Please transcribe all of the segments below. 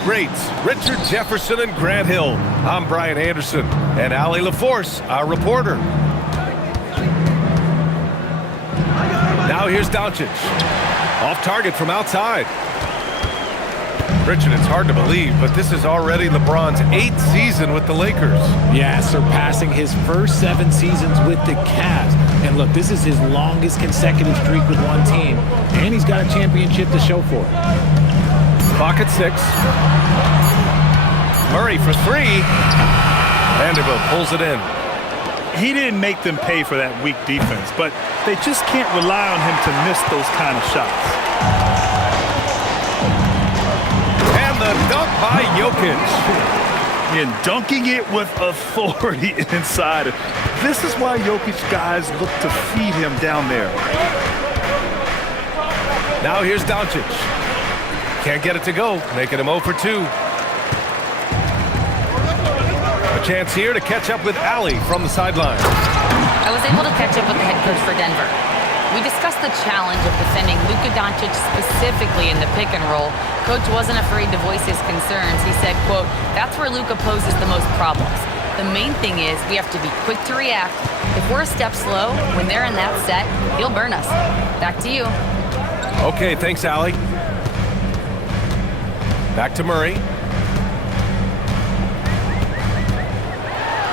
Greats, Richard Jefferson and Grant Hill. I'm Brian Anderson, and Allie LaForce, our reporter. Now here's Doncic. Off target from outside. Richard, it's hard to believe, but this is already LeBron's 8th season with the Lakers. Yeah, surpassing his first 7 seasons with the Cavs. And look, this is his longest consecutive streak with one team, and he's got a championship to show for it. Clock at 6. Murray for 3. Vanderbilt pulls it in. He didn't make them pay for that weak defense, but they just can't rely on him to miss those kind of shots. And the dunk by Jokic. And dunking it with authority inside. This is why Jokic guys look to feed him down there. Now here's Doncic. Can't get it to go, making him 0 for 2. A chance here to catch up with Allie from the sideline. I was able to catch up with the head coach for Denver. We discussed the challenge of defending Luka Doncic specifically in the pick and roll. Coach wasn't afraid to voice his concerns. He said, quote, "That's where Luka poses the most problems. The main thing is we have to be quick to react. If we're a step slow, when they're in that set, he'll burn us." Back to you. Okay, thanks, Allie. Back to Murray.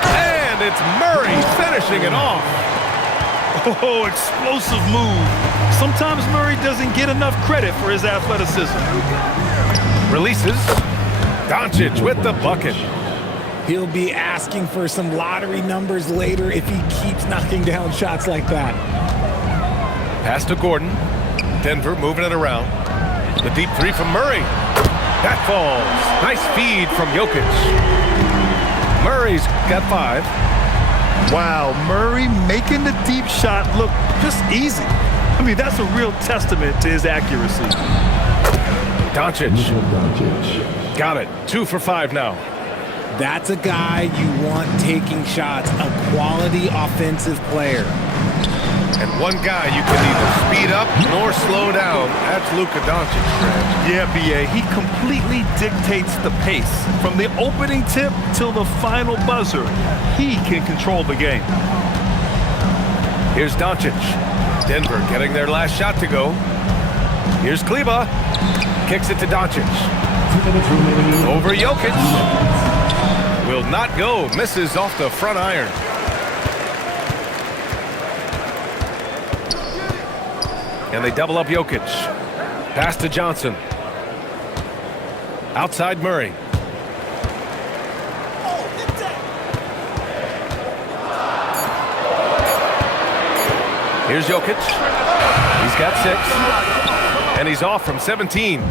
And it's Murray finishing it off. Oh, explosive move. Sometimes Murray doesn't get enough credit for his athleticism. Releases. Doncic with the bucket. He'll be asking for some lottery numbers later if he keeps knocking down shots like that. Pass to Gordon. Denver moving it around. The deep 3 from Murray. That falls. Nice feed from Jokic. Murray's got 5. Wow, Murray making the deep shot look just easy. I mean, that's a real testament to his accuracy. Doncic. Got it. 2 for 5 now. That's a guy you want taking shots, a quality offensive player. And one guy you can neither speed up nor slow down. That's Luka Doncic. Yeah, B.A., he completely dictates the pace. From the opening tip till the final buzzer, he can control the game. Here's Doncic. Denver getting their last shot to go. Here's Kleba. Kicks it to Doncic. Over Jokic. Will not go. Misses off the front iron. And they double up Jokic. Pass to Johnson. Outside Murray. Here's Jokic. He's got 6. And he's off from 17.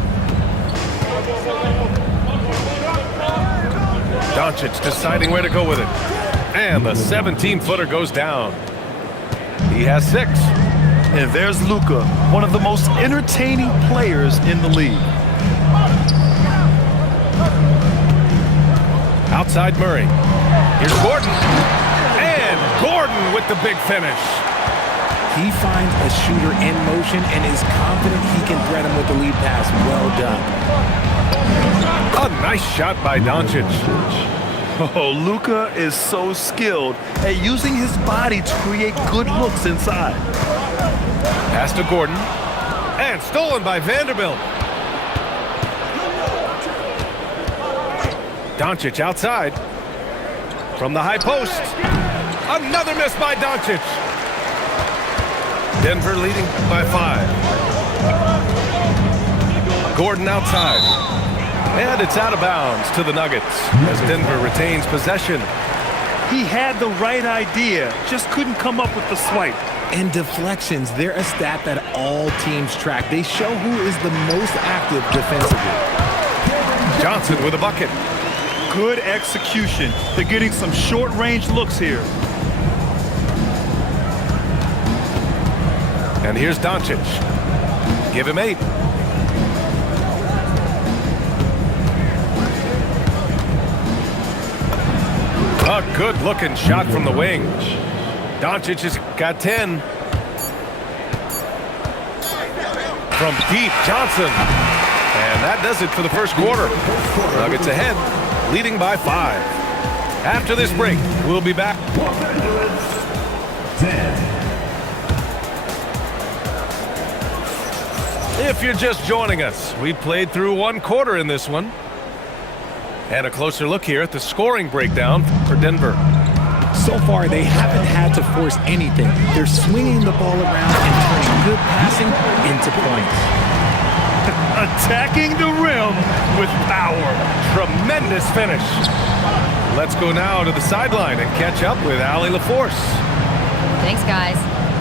Doncic deciding where to go with it. And the 17-footer goes down. He has 6. And there's Luka, one of the most entertaining players in the league. Outside Murray. Here's Gordon. And Gordon with the big finish. He finds a shooter in motion and is confident he can thread him with the lead pass. Well done. A nice shot by Doncic. Oh, Luka is so skilled at using his body to create good looks inside. Pass to Gordon. And stolen by Vanderbilt. Doncic outside. From the high post. Another miss by Doncic. Denver leading by 5. Gordon outside. And it's out of bounds to the Nuggets as Denver retains possession. He had the right idea, just couldn't come up with the swipe. And deflections, they're a stat that all teams track. They show who is the most active defensively. Johnson with a bucket. Good execution. They're getting some short-range looks here. And here's Doncic. Give him 8. A good-looking shot from the wing. Doncic has got 10. From deep, Johnson. And that does it for the first quarter. Nuggets ahead, leading by 5. After this break, we'll be back. 10. If you're just joining us, we played through one quarter in this one. And a closer look here at the scoring breakdown for Denver. So far, they haven't had to force anything. They're swinging the ball around and turning good passing into points. Attacking the rim with power. Tremendous finish. Let's go now to the sideline and catch up with Allie LaForce. Thanks, guys.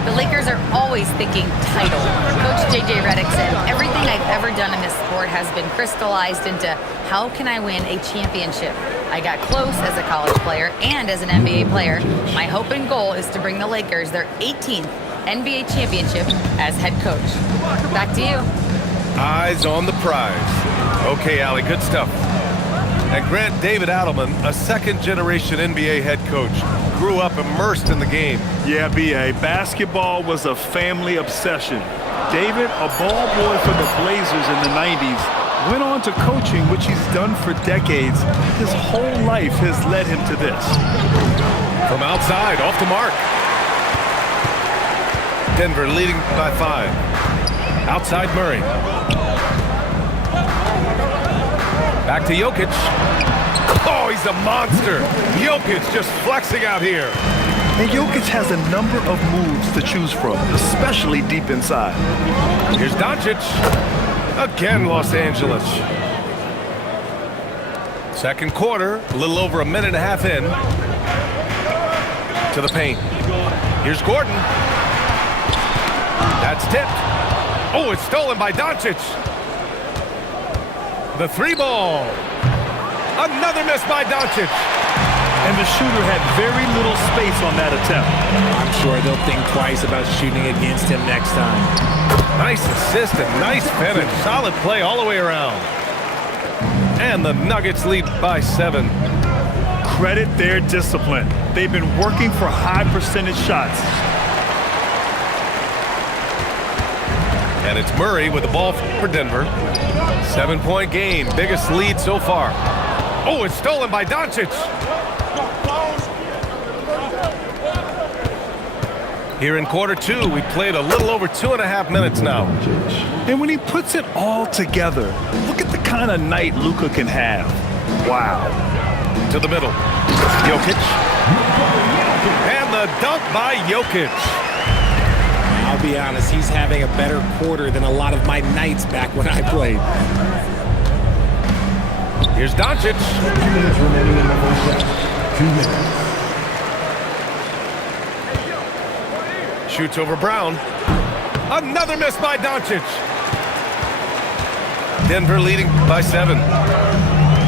The Lakers are always thinking title. Coach J.J. Redick said, everything I've ever done in this sport has been crystallized into how can I win a championship? I got close as a college player and as an NBA player. My hope and goal is to bring the Lakers their 18th NBA championship as head coach. Back to you. Eyes on the prize. Okay, Allie, good stuff. And Grant, David Adelman, a second-generation NBA head coach, grew up immersed in the game. Yeah, B.A., basketball was a family obsession. David, a ball boy for the Blazers in the 90s, went on to coaching, which he's done for decades. His whole life has led him to this. From outside, off the mark. Denver leading by 5. Outside Murray. Back to Jokic. Oh, he's a monster. Jokic just flexing out here. And Jokic has a number of moves to choose from, especially deep inside. Here's Doncic. Again, Los Angeles. Second quarter, a little over a minute and a half in. To the paint. Here's Gordon. That's tipped. Oh, it's stolen by Doncic. The 3-ball. Another miss by Doncic. And the shooter had very little space on that attempt. I'm sure they'll think twice about shooting against him next time. Nice assist and nice finish. Solid play all the way around. And the Nuggets lead by 7. Credit their discipline. They've been working for high percentage shots. And it's Murray with the ball for Denver. 7-point game, biggest lead so far. Oh, it's stolen by Doncic. Here in quarter 2, we played a little over 2.5 minutes now. And when he puts it all together, look at the kind of night Luka can have. Wow. To the middle. Jokic. And the dunk by Jokic. I'll be honest, he's having a better quarter than a lot of my nights back when I played. Here's Doncic. 2 minutes remaining in the first half. 2 minutes. Shoots over Brown. Another miss by Doncic. Denver leading by 7.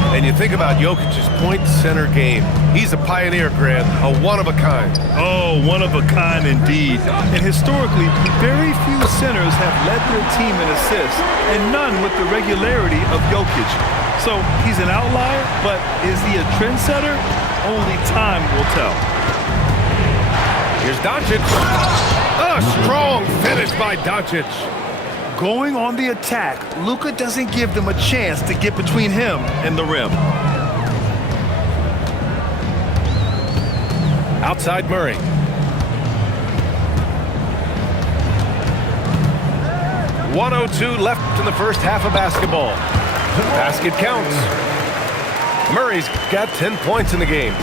And you think about Jokic's point center game. He's a pioneer, Grant, a one-of-a-kind. Oh, one of a kind indeed. And historically, very few centers have led their team in assists, and none with the regularity of Jokic. So he's an outlier, but is he a trendsetter? Only time will tell. Here's Doncic. A strong finish by Doncic. Going on the attack, Luka doesn't give them a chance to get between him and the rim. Outside Murray. .102 left in the first half of basketball. Basket counts. Murray's got 10 points in the game.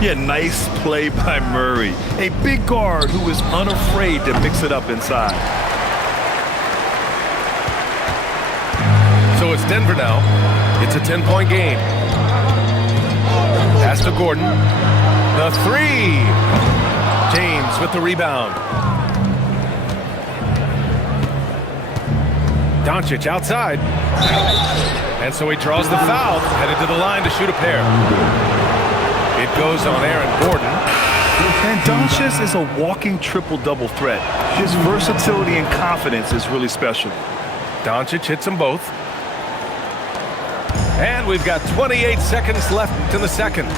Yeah, nice play by Murray. A big guard who is unafraid to mix it up inside. So it's Denver now. It's a 10-point game. Pass to Gordon. The 3. James with the rebound. Doncic outside. And so he draws the foul, headed to the line to shoot a pair. It goes on Aaron Gordon. And Doncic is a walking triple-double threat. His versatility and confidence is really special. Doncic hits them both. And we've got 28 seconds left in the second.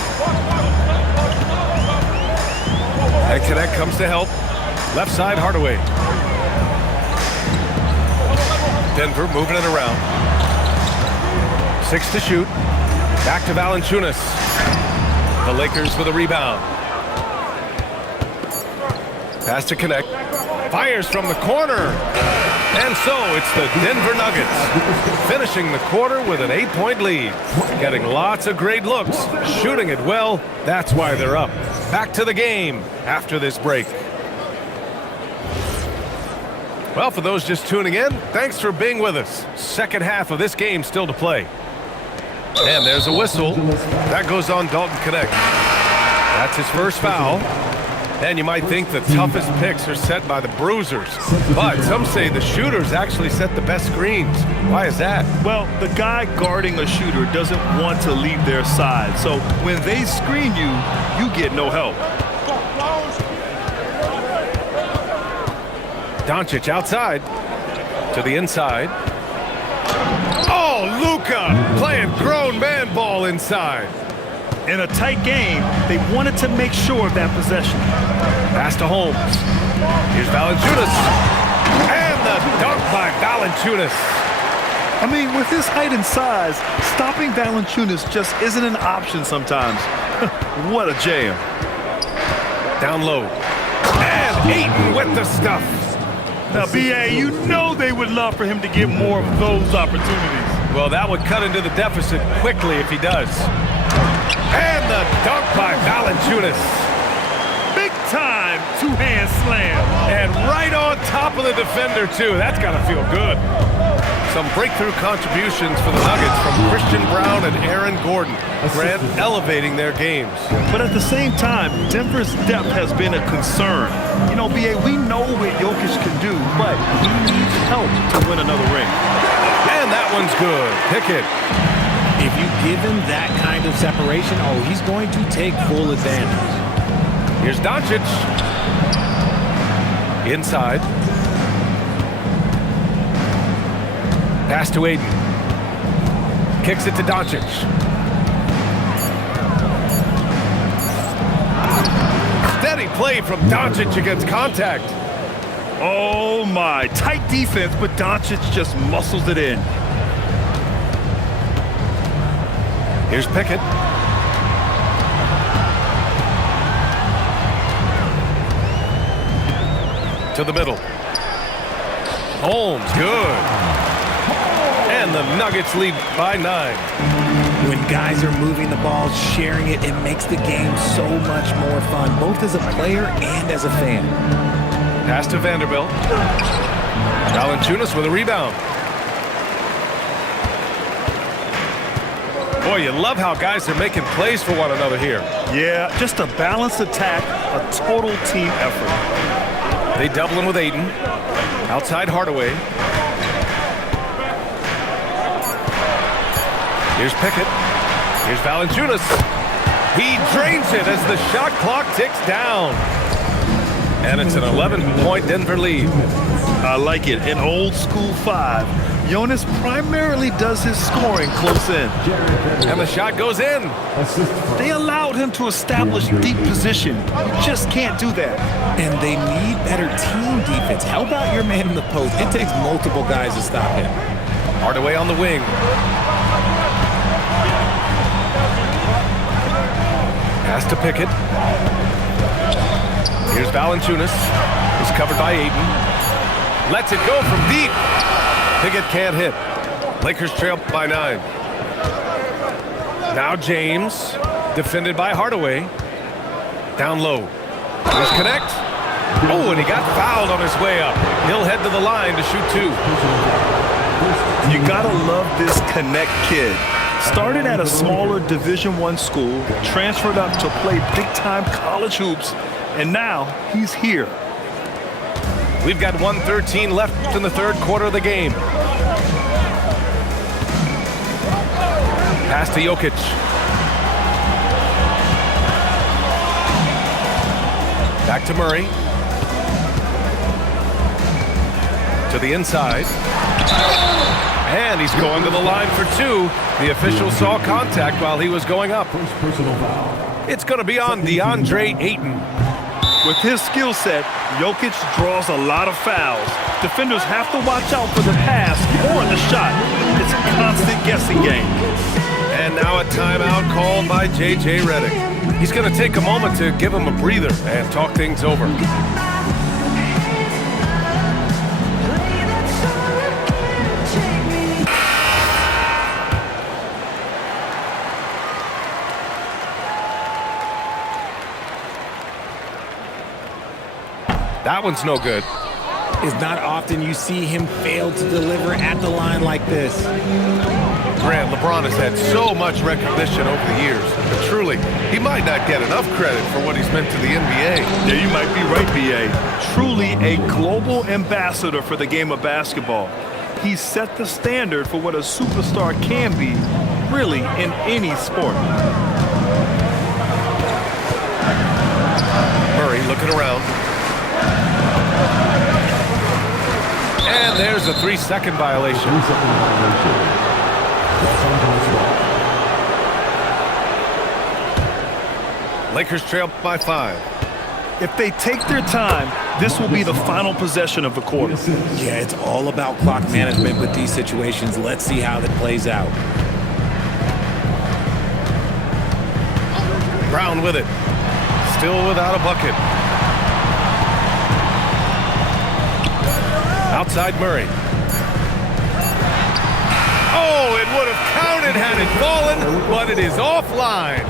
And Connect comes to help. Left side, Hardaway. Denver moving it around. 6 to shoot. Back to Valanciunas. The Lakers with a rebound. Pass to Connect. Fires from the corner. And so it's the Denver Nuggets finishing the quarter with an 8-point lead. Getting lots of great looks, shooting it well. That's why they're up. Back to the game after this break. Well, for those just tuning in, thanks for being with us. Second half of this game still to play. And there's a whistle. That goes on Dalton Connect. That's his first foul. And you might think the toughest picks are set by the bruisers. But some say the shooters actually set the best screens. Why is that? Well, the guy guarding a shooter doesn't want to leave their side. So when they screen you, you get no help. Doncic outside to the inside. Oh, Luka playing grown man ball inside. In a tight game, they wanted to make sure of that possession. Pass to Holmes. Here's Valanciunas. And the dunk by Valanciunas. I mean, with his height and size, stopping Valanciunas just isn't an option sometimes. What a jam. Down low. And Ayton with the stuff. Now, B.A., you know they would love for him to get more of those opportunities. Well, that would cut into the deficit quickly if he does. And the dunk by Valanciunas. Big time two-hand slam. And right on top of the defender, too. That's got to feel good. Some breakthrough contributions for the Nuggets from Christian Braun and Aaron Gordon. Grant elevating their games. But at the same time, Denver's depth has been a concern. You know, B.A., we know what Jokic can do, but he needs help to win another ring. And that one's good. Pickett. If you give him that kind of separation, oh, he's going to take full advantage. Here's Doncic. Inside. Pass to Ayton. Kicks it to Doncic. Steady play from Doncic against contact. Oh, my. Tight defense, but Doncic just muscles it in. Here's Pickett. To the middle. Holmes, good. And the Nuggets lead by 9. When guys are moving the ball, sharing it, it makes the game so much more fun, both as a player and as a fan. Pass to Vanderbilt. Valanciunas with a rebound. Boy, you love how guys are making plays for one another here. Yeah, just a balanced attack, a total team effort. They double him with Ayton. Outside Hardaway. Here's Pickett. Here's Valanciunas. He drains it as the shot clock ticks down. And it's an 11-point Denver lead. I like it. An old school 5. Jonas primarily does his scoring close in. And the shot goes in. They allowed him to establish deep position. You just can't do that. And they need better team defense. How about your man in the post? It takes multiple guys to stop him. Hardaway on the wing. Pass to Pickett. Here's Valanciunas. He's covered by Ayton. Lets it go from deep. Pickett can't hit. Lakers trail by 9. Now James, defended by Hardaway. Down low. Here's Connect. Oh, and he got fouled on his way up. He'll head to the line to shoot 2. You gotta love this Connect kid. Started at a smaller Division I school, transferred up to play big-time college hoops, and now he's here. We've got 1:13 left in the third quarter of the game. Pass to Jokic. Back to Murray. To the inside. And he's going to the line for 2. The official saw contact while he was going up. It's going to be on DeAndre Ayton. With his skill set, Jokic draws a lot of fouls. Defenders have to watch out for the pass or the shot. It's a constant guessing game. And now a timeout called by J.J. Redick. He's going to take a moment to give him a breather and talk things over. That one's no good. It's not often you see him fail to deliver at the line like this. Grant, LeBron has had so much recognition over the years, but truly, he might not get enough credit for what he's meant to the NBA. Yeah, you might be right, B.A. Truly a global ambassador for the game of basketball. He's set the standard for what a superstar can be, really, in any sport. Murray looking around. And there's a 3-second violation. 3-second violation. Los Angeles ball. Lakers trail by 5. If they take their time, this will be the final possession of the quarter. Yeah, it's all about clock management with these situations. Let's see how that plays out. Brown with it. Still without a bucket. Outside Murray. Oh, it would have counted had it fallen, but it is offline.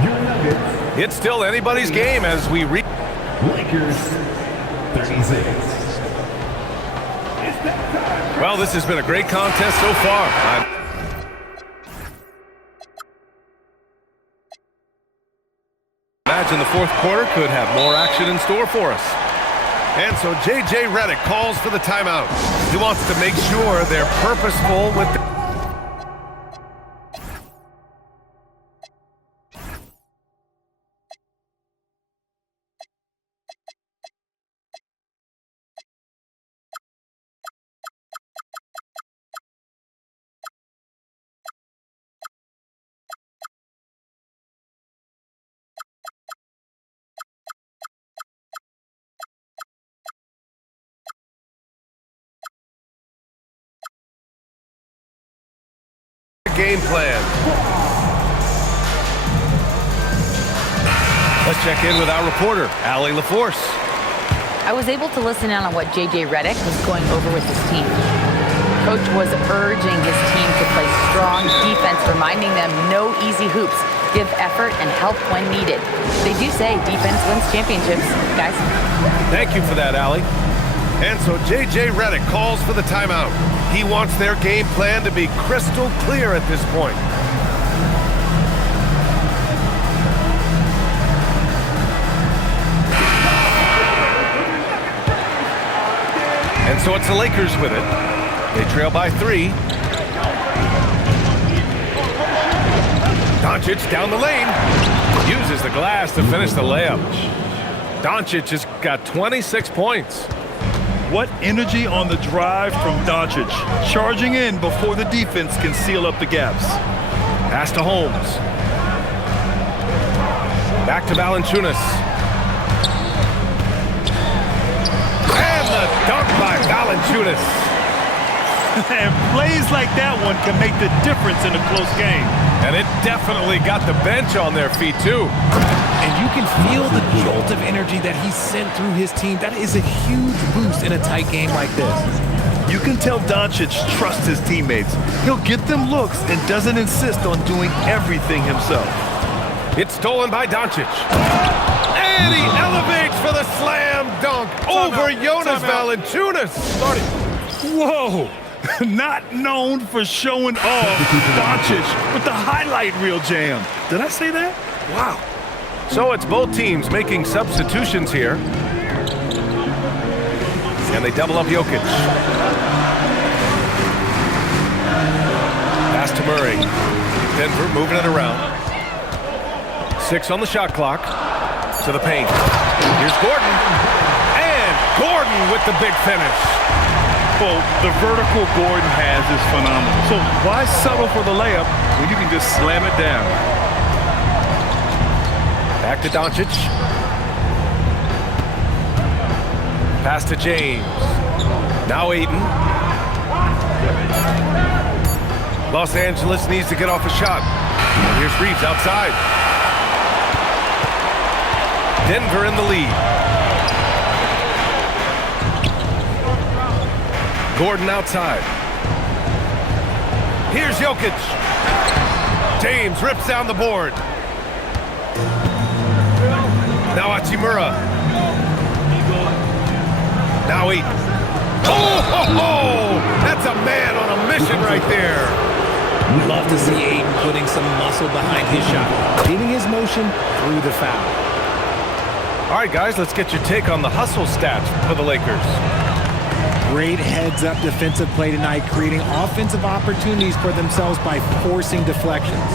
It's still anybody's game as we reach. Lakers 36. Well, this has been a great contest so far. I imagine the fourth quarter could have more action in store for us. And so J.J. Redick calls for the timeout. He wants to make sure they're purposeful with the game plan. Let's check in with our reporter, Allie LaForce. I was able to listen in on what J.J. Redick was going over with his team. Coach was urging his team to play strong defense, reminding them no easy hoops, give effort, and help when needed. They do say defense wins championships, guys. Thank you for that, Allie. And so J.J. Redick calls for the timeout. He wants their game plan to be crystal clear at this point. And so it's the Lakers with it. They trail by 3. Doncic down the lane. Uses the glass to finish the layup. Doncic has got 26 points. What energy on the drive from Doncic, charging in before the defense can seal up the gaps. Pass to Holmes. Back to Valanciunas. And the dunk by Valanciunas. And plays like that one can make the difference in a close game. And it definitely got the bench on their feet, too. And you can feel the jolt of energy that he sent through his team. That is a huge boost in a tight game like this. You can tell Doncic trusts his teammates. He'll get them looks and doesn't insist on doing everything himself. It's stolen by Doncic. And he elevates for the slam dunk over Jonas Valanciunas. Whoa! Not known for showing off, Doncic with the highlight reel jam. Did I say that? Wow. So it's both teams making substitutions here. And they double up Jokic. Pass to Murray. Denver moving it around. 6 on the shot clock. To the paint. Here's Gordon. And Gordon with the big finish. Well, the vertical Gordon has is phenomenal. So why settle for the layup when you can just slam it down? Back to Doncic. Pass to James. Now Ayton. Los Angeles needs to get off a shot. And here's Reeves outside. Denver in the lead. Gordon outside. Here's Jokic. James rips down the board. Now Hachimura. Now Ayton. Oh, that's a man on a mission right there. Love to see Ayton putting some muscle behind his shot, getting his motion through the foul. All right, guys, let's get your take on the hustle stats for the Lakers. Great heads-up defensive play tonight, creating offensive opportunities for themselves by forcing deflections.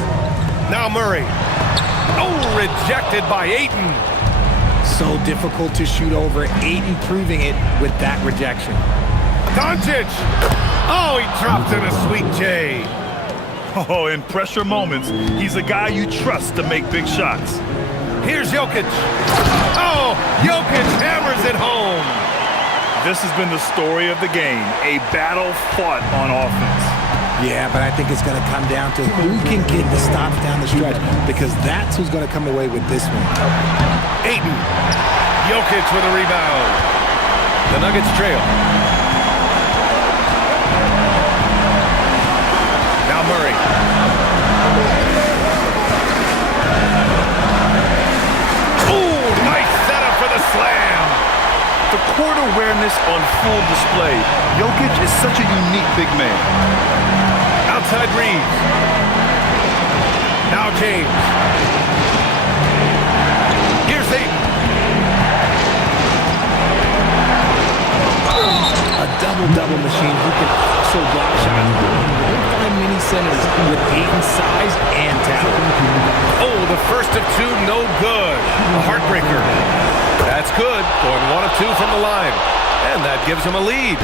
Now Murray. Oh, rejected by Ayton. So difficult to shoot over. Ayton proving it with that rejection. Doncic. Oh, he dropped in a sweet J. Oh, in pressure moments, he's a guy you trust to make big shots. Here's Jokic. Oh, Jokic hammers it home. This has been the story of the game, a battle fought on offense. Yeah, but I think it's going to come down to who can get the stops down the stretch, because that's who's going to come away with this one. Ayton. Jokic with a rebound. The Nuggets trail. Now Murray. Ooh, nice setup for the slam. The court awareness on full display. Jokic is such a unique big man. Outside Reeves. Now James. Here's Ayton. A double-double machine who can also block shots. We'll find many centers with Ayton's size and talent. Oh, the first of two, no good. A heartbreaker. That's good. Going 1 of 2 from the line. And that gives him a lead.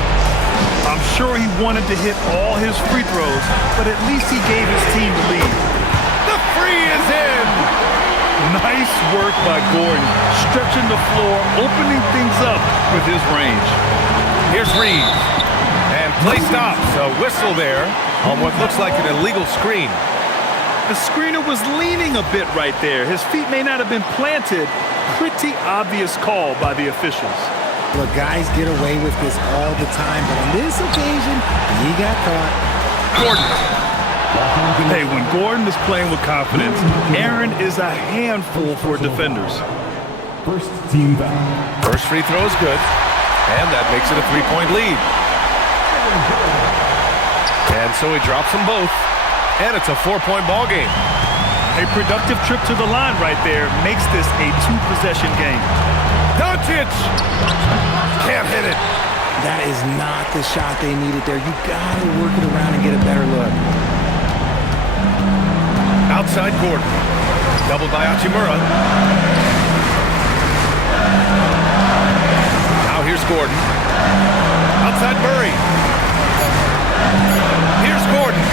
I'm sure he wanted to hit all his free throws, but at least he gave his team the lead. The free is in. Nice work by Gordon, stretching the floor, opening things up with his range. Here's Reeves. And play stops. A whistle there on what looks like an illegal screen. The screener was leaning a bit right there. His feet may not have been planted. Pretty obvious call by the officials. Look, guys get away with this all the time, but on this occasion, he got caught. Gordon. Hey, when Gordon is playing with confidence, Aaron is a handful for defenders. First team foul. First free throw is good. And that makes it a 3-point lead. And so he drops them both. And it's a 4-point ball game. A productive trip to the line right there makes this a 2-possession game. Doncic! Can't hit it. That is not the shot they needed there. You got to work it around and get a better look. Outside Gordon. Doubled by Hachimura. Now here's Gordon. Outside Murray. Here's Gordon.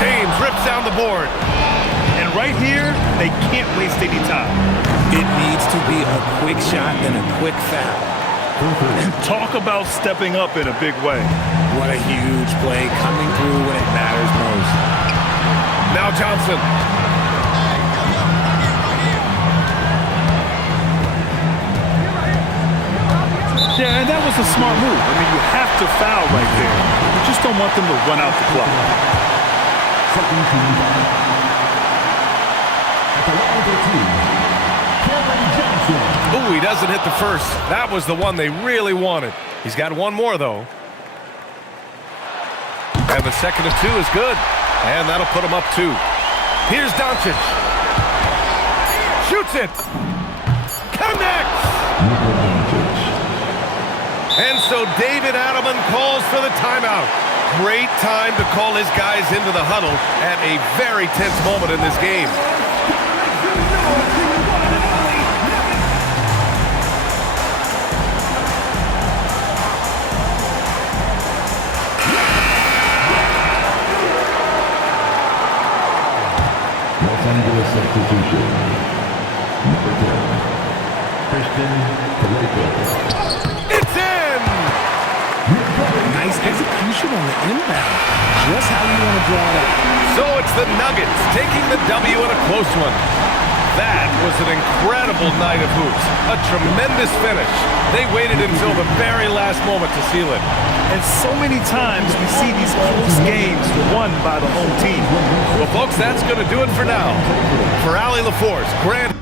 James rips down the board. And right here, they can't waste any time. It needs to be a quick shot and a quick foul. Talk about stepping up in a big way. What a huge play coming through when it matters most. Now Johnson. Yeah, and that was a smart move. I mean, you have to foul right there. You just don't want them to run out the clock. Second team foul. At the line for two, Kevin Johnson. Ooh, he doesn't hit the first. That was the one they really wanted. He's got one more, though. And the second of 2 is good. And that'll put him up 2. Here's Doncic. Shoots it. Connects. And so David Adelman calls for the timeout. Great time to call his guys into the huddle at a very tense moment in this game. Los Angeles substitution. Number 10. Christian Portillo. It's in! Nice execution on the inbound. Just how you want to draw it up. So it's the Nuggets taking the W in a close one. That was an incredible night of hoops. A tremendous finish. They waited until the very last moment to seal it. And so many times we see these close games won by the home team. Well, folks, that's going to do it for now. For Allie LaForce, Grant...